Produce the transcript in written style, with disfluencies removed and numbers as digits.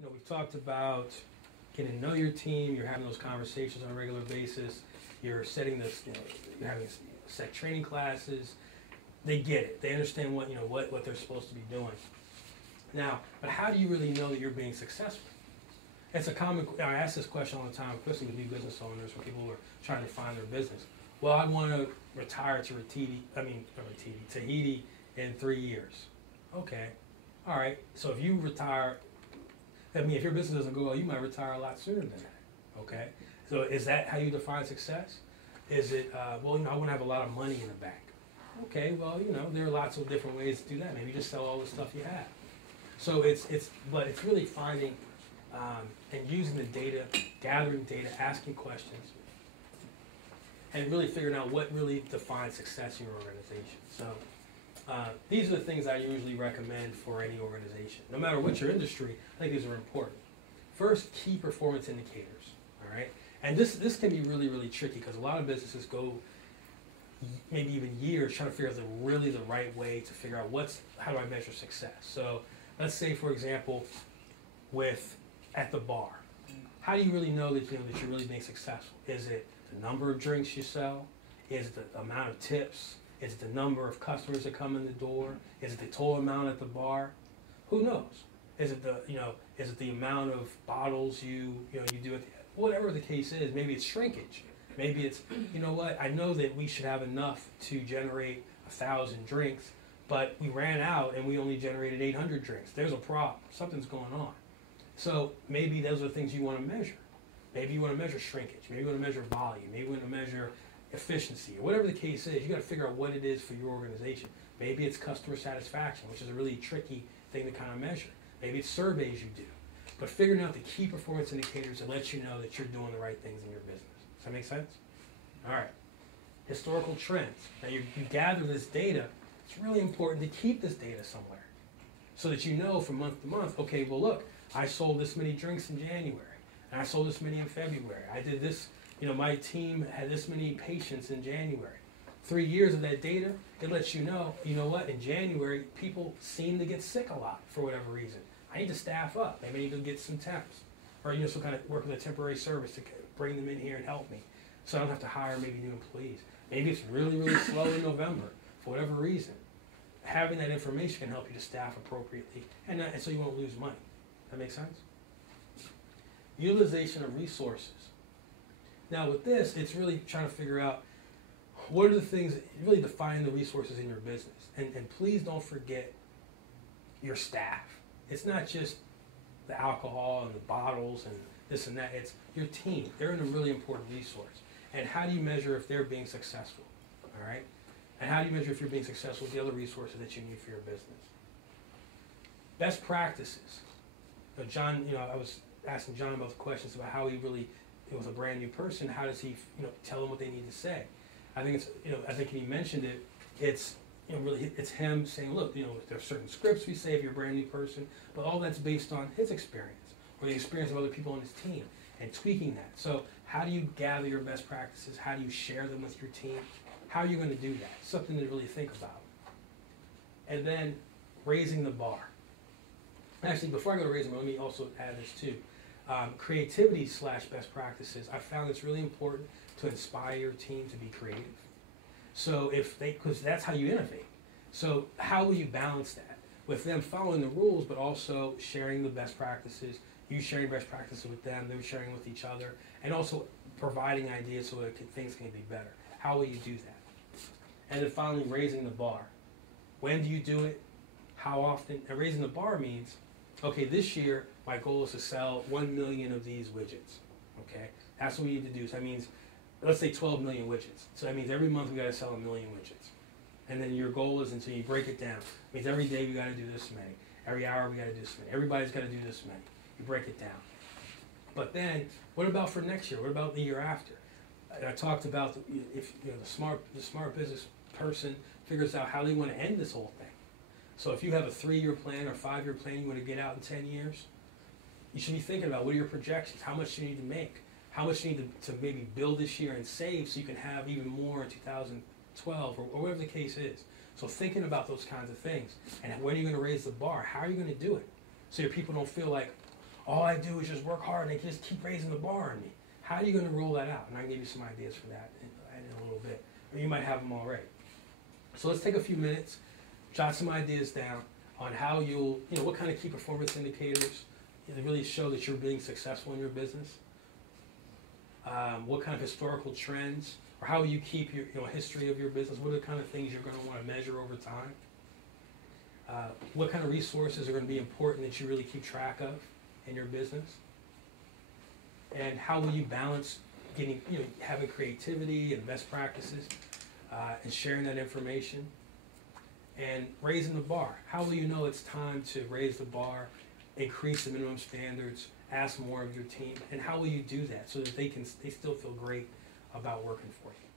We've talked about getting to know your team. You're having those conversations on a regular basis. You're setting this. You're having set training classes. They get it. They understand what they're supposed to be doing. Now, but how do you really know that you're being successful? It's a common. I ask this question all the time, especially with new business owners or people who are trying to find their business. Well, I want to retire to Tahiti in 3 years. Okay, all right. So if you retire, if your business doesn't go well, you might retire a lot sooner than that. Okay. So is that how you define success? Is it I want to have a lot of money in the bank. Okay. Well, there are lots of different ways to do that. Maybe just sell all the stuff you have. So but it's really finding and using the data, gathering data, asking questions, and really figuring out what really defines success in your organization. So these are the things I usually recommend for any organization. No matter what your industry, I think these are important. First, key performance indicators, all right? And this can be really, really tricky because a lot of businesses go maybe even years trying to figure out the right way to figure out how do I measure success. So let's say, for example, at the bar, how do you really know that you're really being successful? Is it the number of drinks you sell? Is it the amount of tips? Is it the number of customers that come in the door? Is it the total amount at the bar? Who knows? Is it the amount of bottles you do at whatever the case is? Maybe it's shrinkage. Maybe it's I know that we should have enough to generate 1,000 drinks, but we ran out and we only generated 800 drinks. There's a problem. Something's going on. So maybe those are the things you want to measure. Maybe you want to measure shrinkage. Maybe you want to measure volume. Maybe you want to measure efficiency, or whatever the case is. You got to figure out what it is for your organization. Maybe it's customer satisfaction, which is a really tricky thing to kind of measure. Maybe it's surveys you do. But figuring out the key performance indicators that let you know that you're doing the right things in your business. Does that make sense? All right. Historical trends. Now you gather this data. It's really important to keep this data somewhere so that you know from month to month, okay, well look, I sold this many drinks in January, and I sold this many in February. I did this, my team had this many patients in January. 3 years of that data, it lets you know what, in January, people seem to get sick a lot for whatever reason. I need to staff up. Maybe I need to get some temps, or some kind of work with a temporary service to bring them in here and help me, so I don't have to hire maybe new employees. Maybe it's really, really slow in November for whatever reason. Having that information can help you to staff appropriately, and so you won't lose money. That makes sense? Utilization of resources. Now with this, it's really trying to figure out what are the things that really define the resources in your business. And please don't forget your staff. It's not just the alcohol and the bottles and this and that. It's your team. They're a really important resource. And how do you measure if they're being successful? All right? And how do you measure if you're being successful with the other resources that you need for your business? Best practices. John, I was asking John about the questions about how he really, with a brand new person, how does he, tell them what they need to say? I think I think he mentioned it. It's, really, it's him saying, look, there are certain scripts we say if you're a brand new person, but all that's based on his experience or the experience of other people on his team and tweaking that. So how do you gather your best practices? How do you share them with your team? How are you going to do that? Something to really think about. And then raising the bar. Actually, before I go to raising the bar, let me also add this too. Creativity / best practices. I found it's really important to inspire your team to be creative. So because that's how you innovate. So how will you balance that? With them following the rules, but also sharing the best practices, you sharing best practices with them, they're sharing with each other, and also providing ideas so that things can be better. How will you do that? And then finally, raising the bar. When do you do it? How often? And raising the bar means, okay, this year my goal is to sell 1 million of these widgets. Okay, that's what we need to do. So that means, let's say 12 million widgets. So that means every month we got to sell 1 million widgets. And then your goal is, until you break it down, it means every day we got to do this many. Every hour we got to do this many. Everybody's got to do this many. You break it down. But then, what about for next year? What about the year after? I talked about if the smart business person figures out how they want to end this whole thing. So if you have a 3-year plan or 5-year plan you want to get out in 10 years, you should be thinking about what are your projections, how much do you need to make, how much you need to maybe build this year and save so you can have even more in 2012 or whatever the case is. So thinking about those kinds of things, and when are you going to raise the bar? How are you going to do it? So your people don't feel like, all I do is just work hard and they just keep raising the bar on me. How are you going to roll that out? And I can give you some ideas for that in a little bit. Or you might have them already. So let's take a few minutes, jot some ideas down on how you'll, what kind of key performance indicators that really show that you're being successful in your business. What kind of historical trends, or how you keep your history of your business. What are the kind of things you're going to want to measure over time? What kind of resources are going to be important that you really keep track of in your business? And how will you balance getting, having creativity and best practices and sharing that information and raising the bar? How will you know it's time to raise the bar, increase the minimum standards, ask more of your team, and how will you do that so that they still feel great about working for you?